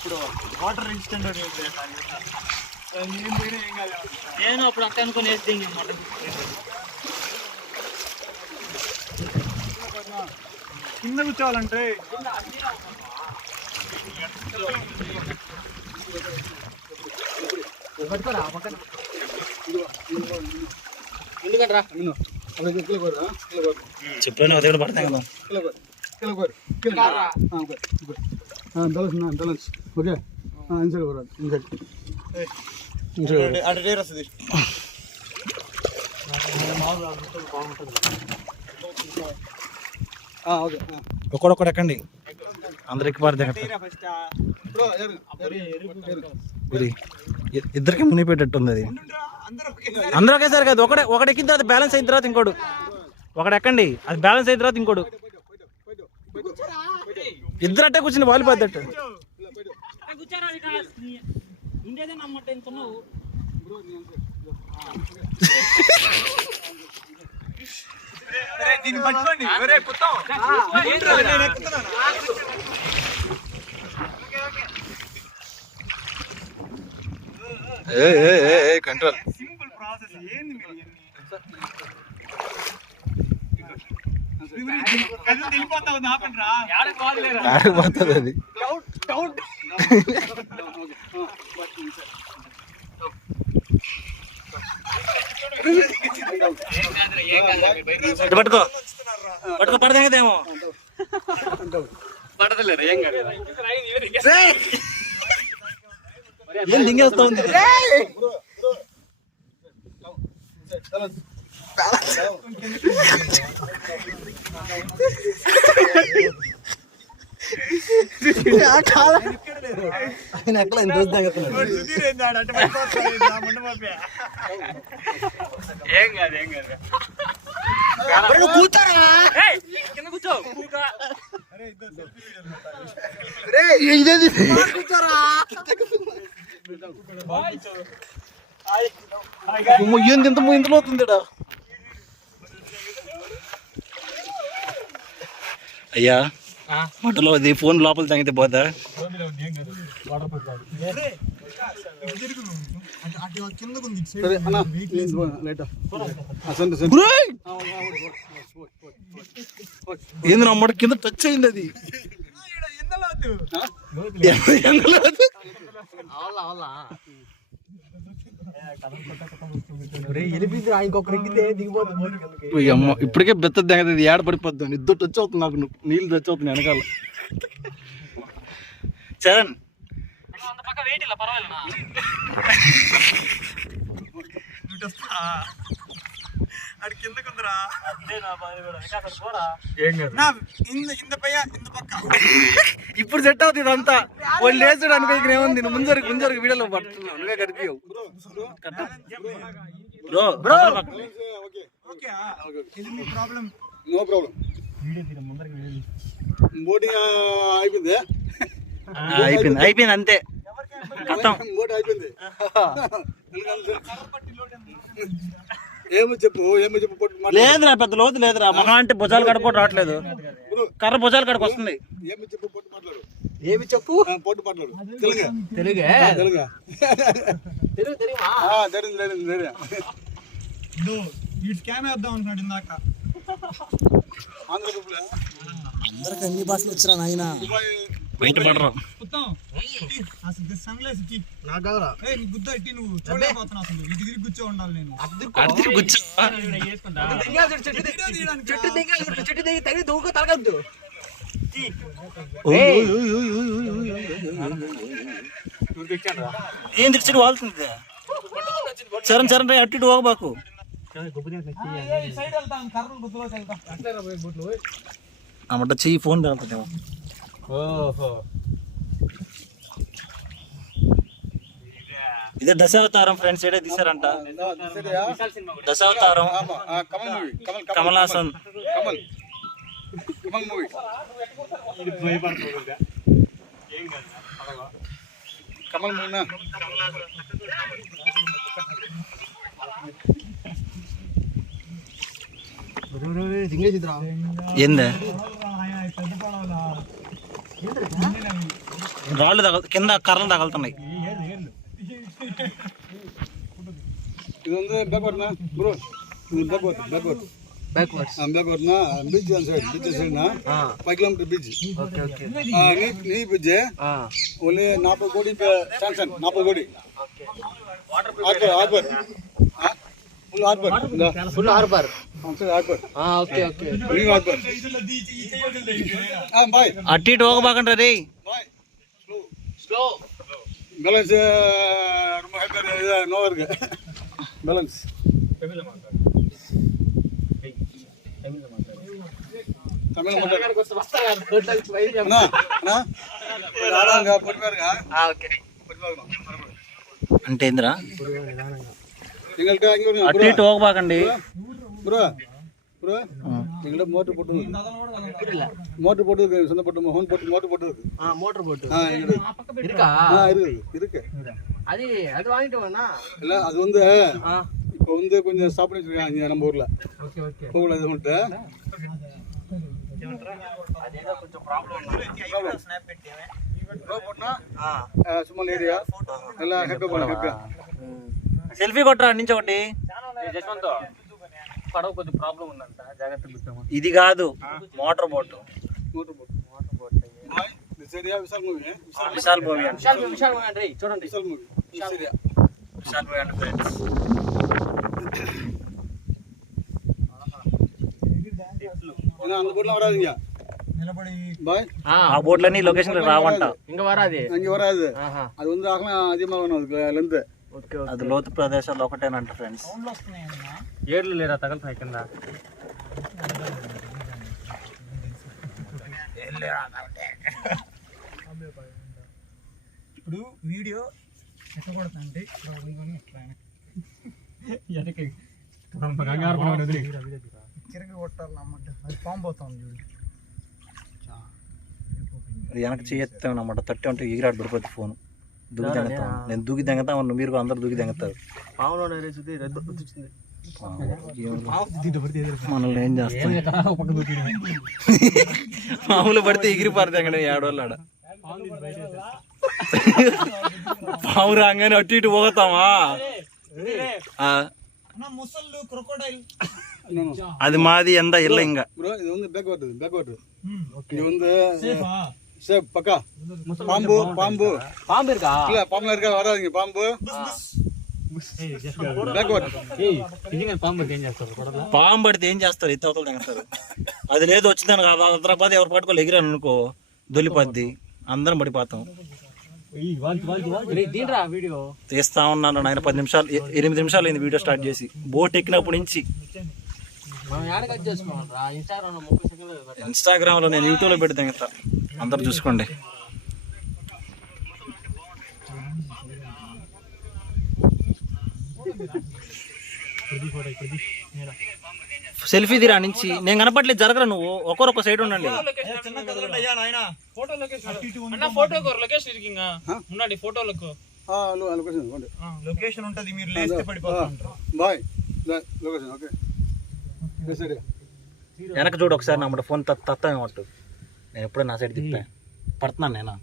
ఇప్పుడు water resistant నేను అప్పుడు అక్క అనుకుని వేసి అనమాట. కింద కూర్చోవాలంటే చెప్పాను అది కూడా పడతాయి కదా. ఓకే వస్తుంది. ఒక్కడొక్కడు ఎక్కండి, అందరికి పడతాయి. ఇద్దరికి మునిపెట్టేట్టుంది అది. అందరూ ఒకేసారి కాదు, ఒకటి ఎక్కిన తర్వాత బ్యాలెన్స్ అయిన తర్వాత ఇంకోడు ఒకటి ఎక్కండి, అది బ్యాలెన్స్ అయిన తర్వాత ఇంకోడు. ఇద్దరు అట్టే కూర్చుని వాళ్ళు పెద్దట్టు. Control simple process. ఏంది పోతుంది అది. పట్టుకో పట్టుకో, పడదే కదేమో. పడతలేరు ఏం కాదు. ఏం దింగేస్తా ఉంది. ఆయన ఎక్కడ ఇంత ఏం కాదు ఏం కాదు. కింద కూర్చో. ఇంతలో అవుతుంది. అయ్యా మటలో అది ఫోన్ లోపల తగ్గితే పోతా. ఏంది నమ్మడు, కింద టచ్ అయింది అది. ఇప్పటికే బెత్త దిగదు, ఏడ పడిపోద్దాం. ఇద్దరు టచ్ అవుతుంది నాకు, నీళ్ళు టచ్ అవుతుంది వెనకాల. చరణ్ ఇప్పుడు సెట్ అవుతుంది ఇదంతా. వాళ్ళు లేచాడు అనుకో, ఇక్కడ ఏముంది, ముందరకు వీడియోలో పడుతున్నావు, నువ్వే కనిపించవు. అయిపోయింది అంతే, కథం. లేదురా, పెద్ద లోతు లేదురా. మహా అంటే భుజాలు కడుకోవడం రావట్లేదు, కర్ర భుజాలు కడుకు వస్తుంది. ఏమి చెప్పు, పొట్టు మాట్లాడు. తెలుగు అందరికి అన్ని భాషలు వచ్చినా నాయన, బయట పడరు. కూర్చో ఉండాలి. నేను తరగద్దు. ఏం తెచ్చి వాళ్తుంది. చరణ్ చరణ్ అట్టి ఇటు పోగబాకు. అమ్మట చెయ్యి ఫోన్ తగ్గుతుందేమో. ఇదే దశావతారం ఫ్రెండ్స్, ఏడే తీసారంట. దశావతారం, కమల్ హాసన్. కమల్ మూవీ ఏందే రాళ్ళు కింద కర్రలు తగులుతున్నాయి. இது வந்து பேக்வர்ட்னா ப்ரோ, இது பேக்வர்ட் பேக்வர்ட்னா பீச் அந்த சைடு, பீச் சைடுனா 5 கிலோமீட்டர் பீச். ఓకే ఓకే நீ பீச் ஒன்லி 40 கோடி சாங்ஷன், 40 கோடி. Harbour full harbour, full harbour. Harbour okay okay new harbour. Boy అటు ఇటు పోగబాకండి రే. బాయ్ స్లో பேலன்ஸ் ரொம்ப ஹைப்பர் நோவா இருக்கு. பேலன்ஸ் தமிழ்ல மாட்டாங்க. அண்ணா அண்ணா ஆடாங்க போட்டு பாருங்க. ఓకే போட்டு பார்க்கணும். అంటే ఏందిరా? எங்கள்கிட்ட அங்கே అటు ఇటు పోగబాకండి. ப்ரோ ப்ரோ எங்கள்கிட்ட மோட்டர் போட்டு மோட்டர் போட்டு இருக்கு, சொந்த போட்டு ஹோன் போட்டு மோட்டர் போட்டு இருக்கு. మోటార్ బోట్ எங்களுக்கு இருக்கா? இருக்கு. అది అది வாங்கிட்டோம்னா இல்ல அது வந்து இப்போ வந்து கொஞ்சம் ஸ்டாப் பண்ணி வச்சிருக்காங்க இங்க நம்ம ஊர்ல. ఓకే ఓకే போகக்கூடாது சொல்லிட்டு అదేదో కొంచెం ప్రాబ్లం స్నాప్ పెట్టేమే போட்டா சும்மா ஏரியா எல்லாம் ஹாப்பி பண்ண సెల్ఫీ కొట్టరా నుంచి ఒకటి. జస్వంత్ పడవ కొద్ది ప్రాబ్లం ఉందంట, జాగ్రత్తగా కూర్చోమా. ఇది కాదు motor boat. Motor boat boy this area Vishal movie Vishal movie అంటే విశాల్ రండి చూడండి. Vishal movie this area Vishal movie అంటే ఫ్రెండ్స్. ஏன்னா அந்த போட்லாம் வராதுங்க பாய். ఆ బోట్లన్నీ లొకేషన్ రావంట. ఇంకా వరాది அங்க வராது. அது வந்து அகலம் அதிகமா வேணும் அதுக்கு லென்த். ఓకే అది లోతు ప్రదేశాల్లో ఒకటేనంట ఫ్రెండ్స్. ఏర్లు లేరా తగలుతున్నాయి కింద. ఇప్పుడు వీడియో ఎట్లా కొడుతుందంటే తిరగ కొట్టాలన్నమాట. అది పాము పోతాం చూడు. వెనక చేయొస్తామన్నమాట. తట్టి ఉంటే ఎగిరాడు పడిపోద్ది ఫోన్. దూకి దెంగతాం. నేను దూకి దెంగతా ఉన్న, మీరు అందరు దూకి దెంగతారు. పావులో వచ్చింది రెడ్ బర్డ్ వచ్చింది. మనల్ని ఏం చేస్తాం? మామూలు పడితే ఎగిరిపారు దెంగ ఏడోళ్ళు ఆడ. పాము రాగానే అటు ఇటు పోతామా? అది మాది ఎంత ఇల్ల ఇంకా. ப்ரோ இது வந்து பேக்வர்ட் இது வந்து சேஃப் பக்கா. பாம்பு పాంపు இருக்கா? இல்ல பாம்புல இருக்கா வராதீங்க. பாம்பு பேக்வர்ட். పాము పడితే ఏం చేస్తారు? ఎత్తి అవతలు తెంగతారు. అది లేదు వచ్చిందని కాదు, హైదరాబాద్ ఎవరు పట్టుకోవాలి ఎగిరాను అనుకో దొల్లిపోద్ది, అందరం పడిపోతాం. దీంట్రా వీడియో తీస్తా ఉన్నాను నాయన. 10 నిమిషాలు 8 నిమిషాలు అయింది వీడియో స్టార్ట్ చేసి. బోట్ ఎక్కినప్పటి నుంచి మనం యాడ్ కట్ చేసుకోవాలి. ఇన్స్టాగ్రామ్ లో 30 సెకండ్లు ఇన్స్టాగ్రామ్ లో, నేను యూట్యూబ్ లో పెట్టి తెంగతా. అందరు చూసుకోండి. సెల్ఫీ తీరా నుంచి. నేను కనపట్లేదు, జరగరా నువ్వు. ఒక్కొక్క సైడ్ ఉండండి. లొకేషన్ ఉంటది, మీరు లేస్తే పడిపోతారు. Boy location okay. సరే వెనక చూడు ఒకసారి. నా ఫోన్ తత్తమేమట్టు. నేను ఎప్పుడూ నా సైడ్ తిప్పా పడుతున్నాను. నేను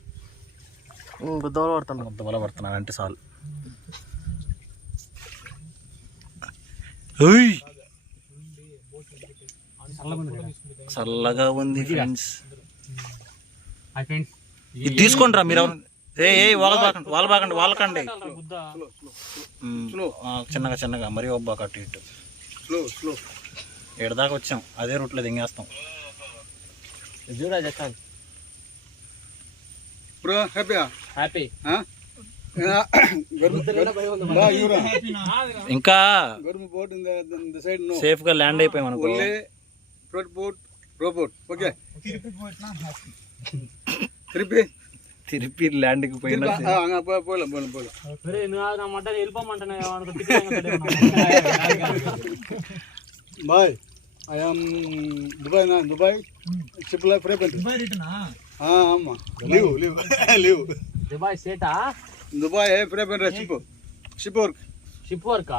గుద్దవల పడుతున్నాను. గుద్దవల పడుతున్నాను అంటే చాలు. చల్లగా ఉంది ఫ్రెండ్స్. ఇది తీసుకోండి రా మీరు. వాళ్ళకండి చిన్నగా మరీ ఒబ్బాక అటు ఇటు. ఏడదాకా వచ్చాం, అదే రూట్లో దింగేస్తాం. చూడా చెప్తాను బ్రో హ్యాపీ. ఇంకా సేఫ్ గా ల్యాండ్ అయిపోయాం అనుకో. తిరిపి ల్యాండ్ కి పోయినా bye. I am Dubai ship life frequent. Dubai return ஆமா leave Dubai சேட்டா Dubai frequent ship work ship work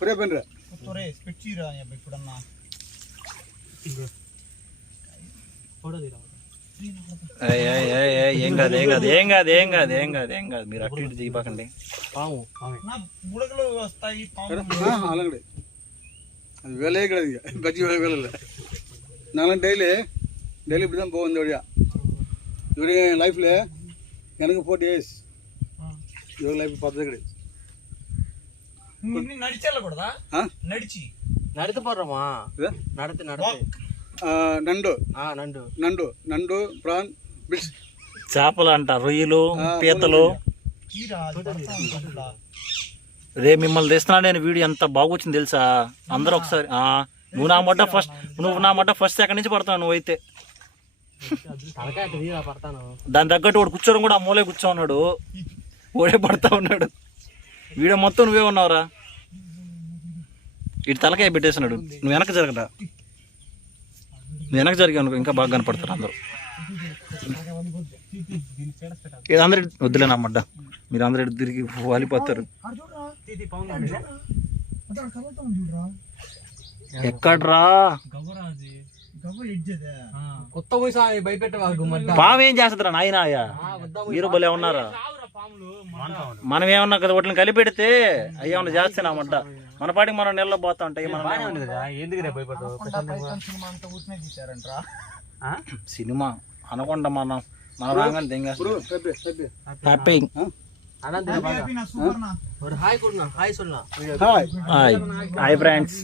frequent తోరే స్పెచ్చిరా ఇప్పుడన్నా ఫోటో తీరా ఏం కాదు ఏం కాదు ఏం కాదు ఏం కాదు ఏం కాదు ఏం కాదు మీరు అటు ఇటు దిగిపోకండి. పాము అలాగే అది వేలే ఇక్కడ గజ్జి వేలే నాలుగు డైలీ இப்படி தான் போகும் இந்த வழியா இவருடைய லைஃப்பில் எனக்கு 40 years இவர் லைஃப் பார்த்ததே கிடையாது. నడిచి పోర్రమా నండు నండు నండు నండు ప్రాన్ బిట్స్ చేపలు అంట, రొయ్యలు, పీతలు. రే మిమ్మల్ని తెస్తున్నా నేను వీడియో ఎంత బాగొచ్చింది తెలుసా అందరూ ఒకసారి. నువ్వు నా మడ్డ ఫస్ట్ సెకండ్ నుంచి పడతావు నువ్వైతే. పడతాను దాని తగ్గట్టు వాడు కూర్చోడం కూడా ఆ మూలే కూర్చో ఉన్నాడు, ఓడే పడతా ఉన్నాడు. వీడియో మొత్తం నువ్వే ఉన్నావురా. ఇటు తలకాయ పెట్టేస్తున్నాడు. నువ్వు వెనక జరగరా, నువ్వు వెనక జరిగా అనుకో ఇంకా బాగా కనపడతారు అందరూ. ఇది అందరు వద్దులే నా మడ్డ, మీరు అందరు ఇటు తిరిగి వాలిపోతారు. ఎక్కడ్రా కొత్త భయపెట్టే పాము ఏం చేస్తుందిరా నాయన? మీరు భలే ఉన్నారా? మనం ఏమన్నా కదా వాటిని కలిపెడితే అయ్యేమన్నా చేస్తే మడ్డ మన పాటికి మనం నెలలో పోతా ఉంటాయి. సినిమా అనకుండా మనం మన రాగానే తెంగేస్తాం. Hi friends.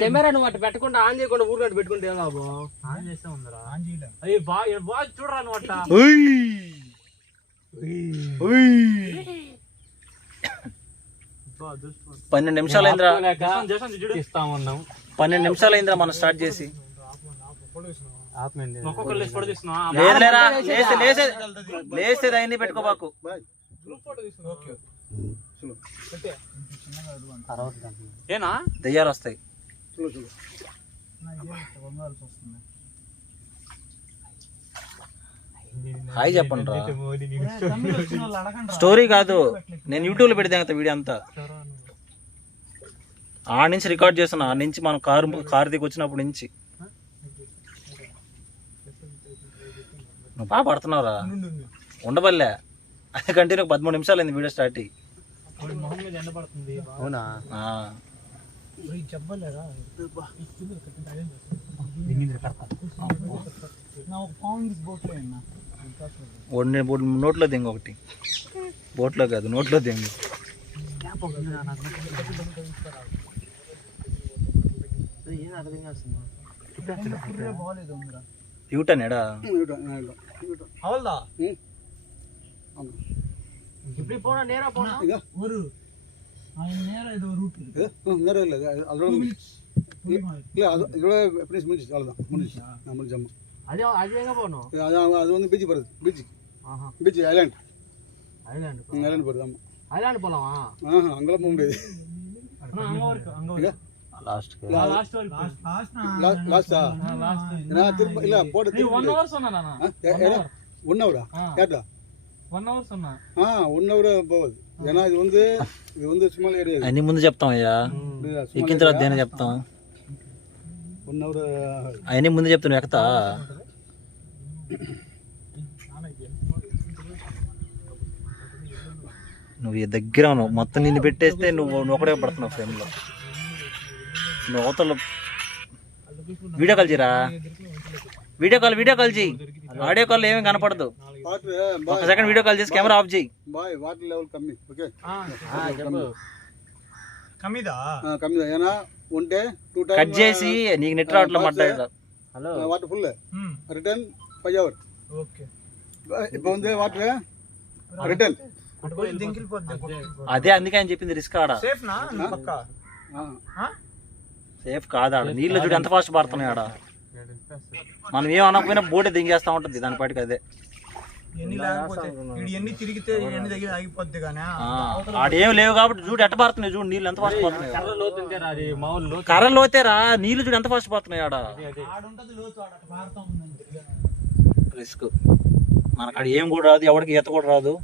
కెమెరా నువ్వు అటు పెట్టకుండా ఆన్ చేయకుండా ఊరికట్టు పెట్టుకుంటే ఏం లాభం? ఆన్ చేస్తే ఉందరా బాగా చూడరా నువ్వు అట్లా. 12 నిమిషాలైందిరా, 12 నిమిషాలైందిరా మనం స్టార్ట్ చేసి. లేసేది అయింది పెట్టుకోబాకు. ఏనా దయ్యాలు వస్తాయి. హాయ్ చెప్పండి రా. స్టోరీ కాదు, నేను యూట్యూబ్లో పెడితే వీడియో అంతా. ఆ నుంచి రికార్డ్ చేస్తున్నా, ఆ నుంచి మనం కారు దిగి వచ్చినప్పటి నుంచి. నువ్వు బాగా పడుతున్నావురా, ఉండబల్లే. అది కంటిన్యూ 13 నిమిషాలు అయింది వీడియో స్టార్ట్ అయ్యి. అవునా? నోట్లో దింగ ఒకటి, బోట్లో కాదు నోట్లో దింగ. యూటర్న్ ఎడా இப்படி போனா நேரா போனா ஒரு நேரா இது ஒரு ரூட் இருக்கு. நேரா இல்ல, அதோட இல்ல அதோட ஃபினிஷ் முடிஞ்சிச்சு, அவ்வளவுதான் முடிஞ்சிச்சு. முடிஞ்சோம். அது அது எங்க போணும்? அது வந்து பீச் போறது, பீச் ஐலாண்ட் போறது. ஆமா ஐலாண்ட் போலாமா? அங்கெல்லாம் போக முடியாது. லாஸ்டா நான் திரும்ப இல்ல போட 1 hour சொன்னா நானா 1 hour கேட்டா 1 hour சொன்னா 1 hour పోవదు. ఏనా ఇది ఉంది స్మాల్ ఏరియా. అన్ని ముందు చెప్తాం అయ్యా, ఎక్కిన తర్వాత దేని చెప్తాం. 1 hour అవన్నీ ముందు చెప్తాను ఎక్కతా. నువ్వు దగ్గర ఉన్నావు, మొత్తం నిన్ను పెట్టేస్తే నువ్వు ఒకటే పడుతున్నావు ఫ్రేమ్లో. నువ్వు అవతల వీడియో కాల్ చేయరా, వీడియో కాల్ చేయి. ఆడియో కాల్ ఏమీ కనపడదు. ఒక సెకండ్ వీడియో కాల్ చేసి కెమెరా ఆఫ్ చేయి. బాయ్ వాటర్ లెవెల్ కమ్మి. ఓకే కమ్మిదా ఏనా ఉంటే 2 టైం కట్ చేసి నీకు నెట్ రావట్లే మాట్లాడరా. Hello water full return 5 hours. Okay இப்போ வந்து వాటర్ రిటర్న్ అదే అందుకే ఆయన చెప్పింది రిస్క్ ఆడ. సేఫ్ నా పక్కా సేఫ్ కాదా? నీళ్ళు చూడు ఎంత ఫాస్ట్ పడుతున్నాయి ఆడ. మనం ఏం అనకపోయినా బోటే దింగేస్తా ఉంటుంది దాని పాటికి. అదే ఆడేం లేవు కాబట్టి చూడు ఎట్ట పడుతున్నాయి. చూడు నీళ్ళు ఎంత ఫాస్ట్ పడుతున్నాయి. కర్ర లోతేరా, నీళ్ళు చూడు ఎంత ఫాస్ట్ పడుతున్నాయి ఆడ. రిస్క్ మనకు ఆడ ఏం కూడా రాదు, ఎవరికి ఈత కూడా రాదు.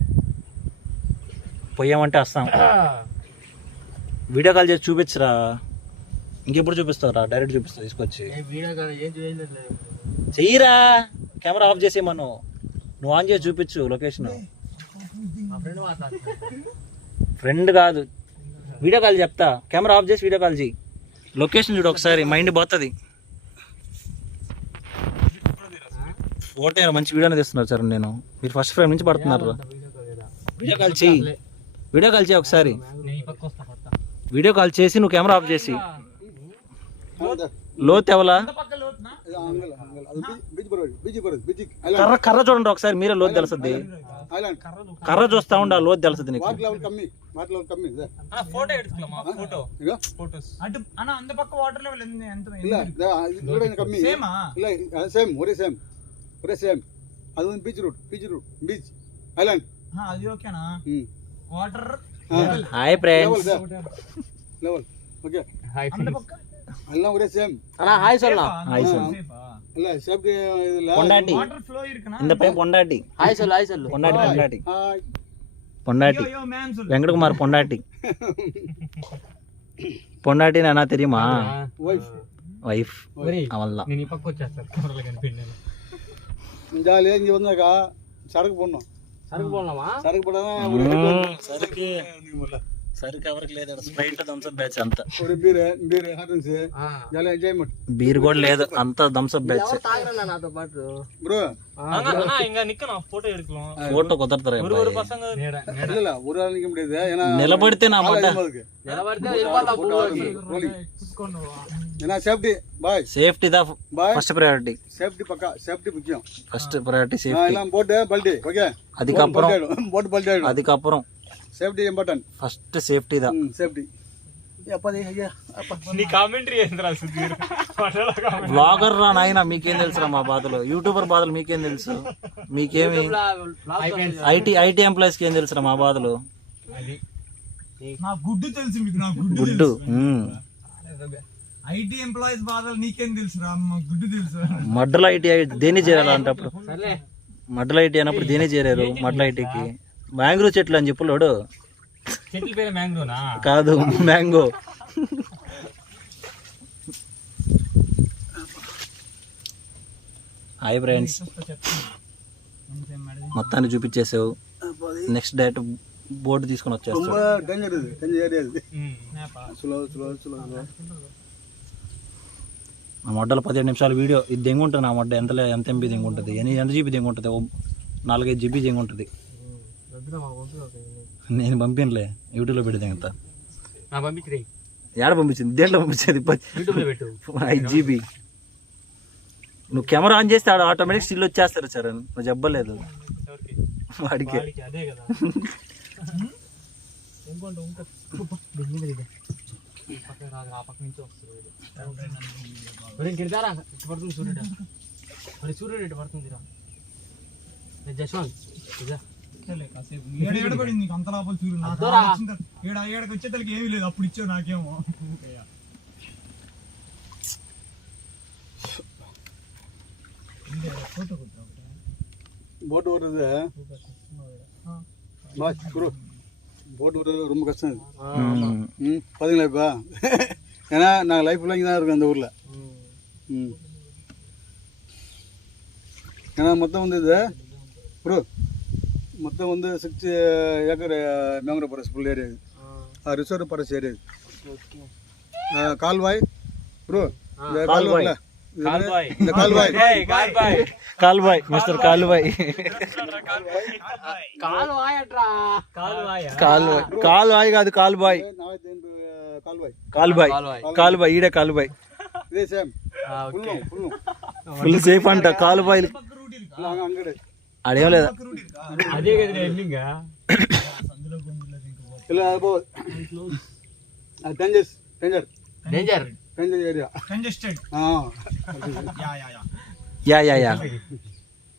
పోయామంటే వస్తాం. వీడియో కాల్ చేసి చూపించరా. ఇంకెప్పుడు చూపిస్తావురా? డైరెక్ట్ చూపిస్తా తీసుకొచ్చి. వీడియో కాదు ఏం చేయలేదు. చెయ్యిరా, కెమెరా ఆఫ్ చేసి మనం నువ్వు ఆన్ చేసి చూపించు లొకేషన్. మా ఫ్రెండ్ మాట్లాడుతున్నాడు. ఫ్రెండ్ కాదు, వీడియో కాల్ చెప్తా. కెమెరా ఆఫ్ చేసి వీడియో కాల్ చేయి. లొకేషన్ చూడు ఒకసారి, మైండ్ పోతుంది. ఫోటో మంచి వీడియోనే తీస్తున్నారు సార్. నేను మీరు ఫస్ట్ ఫ్రేమ్ నుంచి పడుతున్నారు. వీడియో కాల్ చేయి, వీడియో కాల్ చేయి ఒకసారి. వీడియో కాల్ చేసి నువ్వు కెమెరా ఆఫ్ చేసి. లోతు ఎవలా? కర్ర కర్ర చూడండి ఒకసారి, మీరే లోతు తెలుస్తుంది. కర్ర చూస్తా ఉండ, లోతు తెలుస్తుంది నీకు. ఫోటో ఎడుచుకోమా? ఫోటో ఫోటోస్ అటు అన్న అంత పక్క వాటర్ లెవెల్ ఎంత సేమ్ ఒరే సేమ్. అది ఉంది బీచ్ రూట్, బీచ్ ఐలాండ్. అది ఓకేనా? Water hi friends. Level okay. అంత పక్క எல்லாம் ஒரே சேம். அண்ணா ஹாய் சொல்லலாம். ஹாய் சொல்லு. இல்ல சேஃப்டி இதுல பொண்டாட்டி వాటర్ ఫ్లో இருக்குனா இந்த பையன் பொண்டாட்டி. ஹாய் சொல்லு. பொண்டாட்டி ஹாய் பொண்டாட்டி ஐயோ மேம் சொல்லு. வெங்கடகுமார் பொண்டாட்டி. பொண்டாட்டி నానా தெரியுமா? వైఫ్ அவள்தான். నేను ఈ పక్క వచ్చేస్తాను కెమెరాలో కనిపించాను. ஜாலியா இங்க வந்தாக்கா சரக்கு போடணும். సరుకు పోలామా? సరుకు పోడదా సరుకు ఎవరికి లేదు. స్ప్రైట్ థమ్స్ అప్ బ్యాచ్ అంతా. ஒரு பீர் ஹார்டன்ஸ் ஜாலியா ఎంజాయ్మెంట్. బీర్ కూడా లేదు, అంతా థమ్స్ అప్ బ్యాచ్. తాగరన్నా నాతో పాటు ப்ரோ. அண்ணா இங்க நிக்கணும் ఫోటో எடுக்கலாம். ఫోటో కుదరతారా? ஒரு பசங்க இல்ல ஒரு ஆள் நிக்க முடியாது. ஏனா నిలబడితే నా మాట. నిలబడితే వెళ్ళిపోతా బుల్లోకి. చూసుకోండి. ஏனா சேஃப்டி பாய். సేఫ్టీ దా ఫస్ట్ ప్రయారిటీ. சேஃப்டி பக்கா, சேஃப்டி முக்கியம். First priority safety. எல்லாம் போட்டு பல்டி ஓகே. அதுக்கப்புறம் போட்டு பல்டி ஆயிடும். அதுக்கப்புறம் சேஃப்டி இம்பார்ட்டன்ட். ఫస్ట్ సేఫ్టీ దా. సేఫ్టీ. అప్పది అయ్యా అప్ప. నీ కామెంటరీ ఏంద్రా సుధీర్? బ్లాగర్ రా నాయన, మీకేం తెలుసురా మా బాధలు? యూట్యూబర్ బాధలు మీకేం తెలుసు? మీకేమి ఐటీ ఎంప్లాయీస్ కి ఏం తెలుసురా మా బాధలు? నా గుడ్డు తెలుసు మీకు, నా గుడ్డు గుడ్డు. ఐటీ ఎంప్లాయీస్ బాధలు నీకేం తెలుసురా? గుడ్డు తెలుసు. మడ్డల ఐటీ దేని చేరాలి అంటప్పుడు? సర్లే మడ్డల ఐటీ అన్నప్పుడు దేని చేరారు? మడ్డల ఐటీకి మ్యాంగ్రో చెట్లు అని చెప్పులోడు. చెట్ల పేరు మ్యాంగ్రోనా? కాదు, మ్యాంగో. హాయ్ ఫ్రెండ్స్, మొత్తాన్ని చూపించేసావు. నెక్స్ట్ డైరెక్ట్ బోర్డు తీసుకొని ரொம்ப వచ్చేస్తావు. டேஞ்சர் இது, டேஞ்சர் ஏரியா இது. స్లో ఆ మొడ్డలో 17 నిమిషాల వీడియో. ఇది దెంగుంటుంది. ఆ మొడ్డ ఎంత ఎంబీ దెంగుంటుంది, ఎంత జీబీ దెంగుంటుంది? 4-5 జీబీ దెంగుంటుంది. నేను పంపినలే, యూట్యూబ్లో పెట్టి దెంగుతా. నా పంపించి ఏడ పంపించింది? దేంట్లో పంపించేది? యూట్యూబ్లో పెట్టు. 5 జీబీ. నువ్వు కెమెరా ఆన్ చేస్తే ఆడ ఆటోమేటిక్ స్టిల్ వచ్చేస్తారు సార్. నువ్వు చెప్పలేదు వాడికి. అదే కదా. ఆ పక్క నుంచి వస్తుంది. పడుతుంది సూర్యుడు. మరి సూర్యుడు ఎటు పడుతుందిరా? జశ్వంత్ ఏడబడింది నీకు అంత లోపల చూడు. ఏడకి వచ్చేతలకి ఏమీ లేదు, అప్పుడు ఇచ్చావు నాకేమో. போட்டு ஓடுறது குரு, போட்டு ஓடுறது ரொம்ப கஷ்டம் இது. பார்த்தீங்களா இப்போ? ஏன்னா நாங்கள் லைஃப்ல இங்கே தான் இருக்கோம் அந்த ஊரில். ஏன்னா மொத்தம் வந்து இது ப்ரோ, மொத்தம் வந்து 6 ஏக்கர் மேங்கரோ ஃபாரஸ்ட் ஃபுல் ஏரியா இது. ரிசர்வ் ஃபாரஸ்ட் ஏரியா இது. கால்வாய் ப்ரோ, இந்த கால்வாய்ல இந்த கால்வாய் కాల్బాయ్, మిస్టర్ కాల్బాయ్. కాల్బాయ్ కాదు, కాల్బాయ్. కాల్బాయ్ కాల్బాయ్ ఈడే కాల్బాయ్. ఇదే సేమ్ ఫుల్ సేఫ్ అంట కాల్బాయ్. అంగడి అదేం లేదా? అదే కదా ఎండింగ్. ಇಲ್ಲ ಅದು danger danger danger danger area congested. Yeah yeah yeah.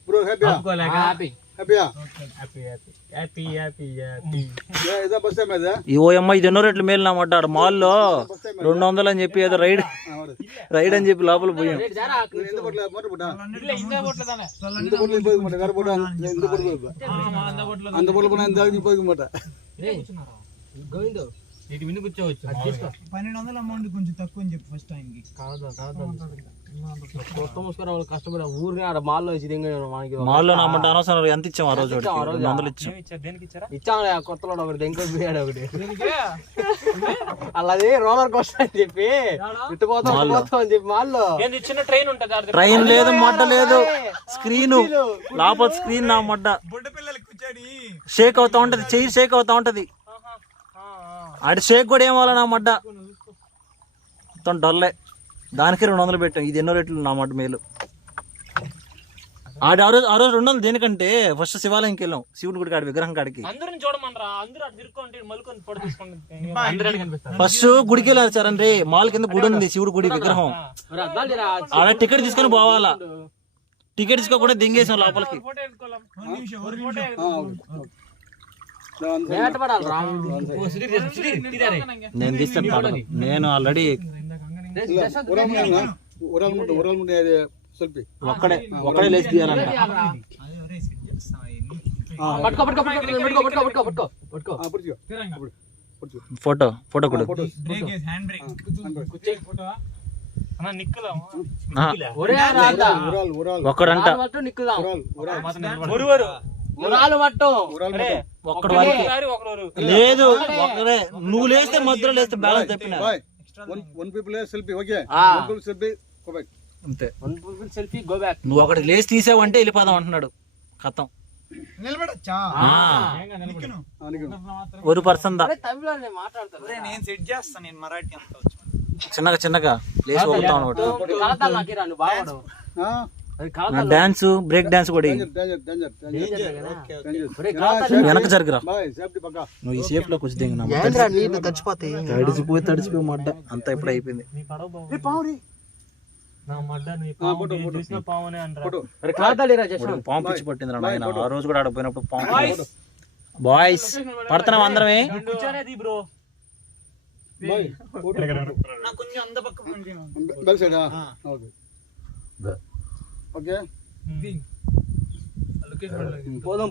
Bro ಹ್ಯಾಪಿಯಾ హ్యాపీ ಹ್ಯಾಪಿಯಾ హ్యాపీ హ్యాపీ హ్యాపీ. ఇదా బస్ టైం ಇದೆ. ఈ ఓ అమ్మ ఇది ఎన్నో రేట్లు మేలు నామాట. మాల్లో 200 అని చెప్పి ఏదో రైడ్ అని చెప్పి లోపల పోయాం. இந்த போட்ல மோட்டர் போட்டா இல்ல இந்த போட்ல தானே. இந்த போட்ல போய் மாட்டே வேற போட்டா இந்த போட்ல போய் அந்த போட்ல போனா இந்த ஆளு போய் மாட்டே. ஏய் கோவிந்தோ నీకు విని కూర్చోవచ్చు. 1200 అమౌంట్ కొంచెం తక్కువ అని చెప్పి ఫస్ట్ ఆయనకి. మొత్తం మూసుకొని వాళ్ళు కష్టపడి ఊరిని ఆడ మాల్లో వేసి మనకి మాల్లో అమౌంట్ అనవసరం ఎంత ఇచ్చాం ఆ రోజు వాడికి? 200 ఇచ్చాం. ఇచ్చాము కొత్తలో ఒకటి దెంకొని పోయాడు ఒకటి. అలాది రోలర్ కోస్టర్ అని చెప్పి ఇట్టుపోతాం అని చెప్పి మాల్లో ఏంది చిన్న ట్రైన్ ఉంటుంది. ట్రైన్ లేదు, మొడ్డ లేదు, స్క్రీన్ లోపల స్క్రీన్ నా మొడ్డ బుడ్డ పిల్లలకి కూర్చొని షేక్ అవుతా ఉంటది, చెయ్యి షేక్ అవుతా ఉంటది. ఆడి షేక్ కూడా ఏమో నా మొడ్డ మొత్తం డొల్లే. దానికి 200 పెట్టాం. ఇది ఎన్నో రేట్లు నా మొడ్డ మేలు. ఆడి ఆ రోజు 200 దేనికంటే ఫస్ట్ శివాలయంకి వెళ్ళాం, శివుడి గుడికి, ఆడి విగ్రహం కాడికి. అందరిని చూడమనరా, అందరూ అటు తిరుక్కుంటే మలుకొని ఫోటో తీసుకోండి. అందరూ కనిపిస్తారు. ఫస్ట్ గుడికి వెళ్ళాలి సార్ అంటే మాల్ కింద గుడి ఉంది, శివుడి గుడి విగ్రహం. ఆడ టికెట్ తీసుకొని పోవాలా, టికెట్ తీసుకోకుండా దింగేసాం లోపలికి. ఫోటో వేసుకోవాలి. నేను తీస్తాను, నేను ఆల్రెడీ ఒక్కడే లేచి తీయాలంట. ఫోటో కూడా హ్యాండ్ బ్రేక్ ఒక్కడంట ఒక్కడు లేదు, ఒక్కడే. నువ్వు లేస్తే మధ్యలో లేస్తే బ్యాలెన్స్ తప్పిన అంతే. నువ్వు ఒకటి లేచి తీసావంటే వెళ్ళిపోదాం అంటున్నాడు. కథం నిలబడచ్చా? 1% నేను సెట్ చేస్తాను. నేను మరాఠీ అంత చిన్నగా లేచి పోతాం. డాన్స్, బ్రేక్ డాన్స్ కూడా వెనక జరిగిరా. నువ్వు ఈ షేప్ లో కొంచెం తడిచిపోయి మడ్డ అంతా ఇప్పుడు అయిపోయింది. పాము పిచ్చి పట్టింది రా నాయన. ఆ రోజు కూడా ఆడపోయినప్పుడు పాము. బాయ్స్ పడుతున్నాం అందరమే. కొంచెం అంద పక్క పోదాం